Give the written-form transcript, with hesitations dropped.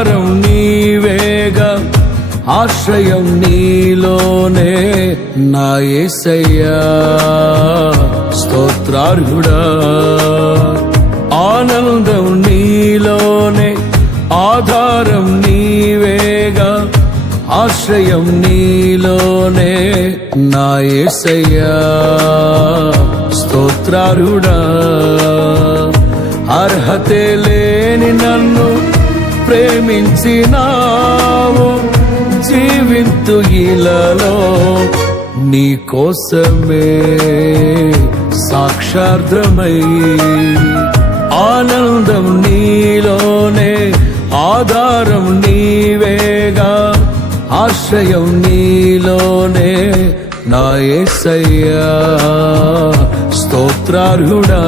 ఆధారం నీవేగా, ఆశ్రయం నీలోనే నా యేసయ్యా. స్తోత్రార్హుడా, ఆనందం నీలోనే, ఆధారం నీవేగా, ఆశ్రయం నీలోనే నా యేసయ్యా. స్తోత్రార్హుడా, అర్హతే లేని నన్ను ప్రేమించినావు, జీవింతు ఇలలో నీ కోసమే సాక్షార్థమై. ఆనందం నీలోనే, ఆధారం నీవేగా, ఆశ్రయం నీలోనే నా యేసయ్యా. స్తోత్రార్హుడా.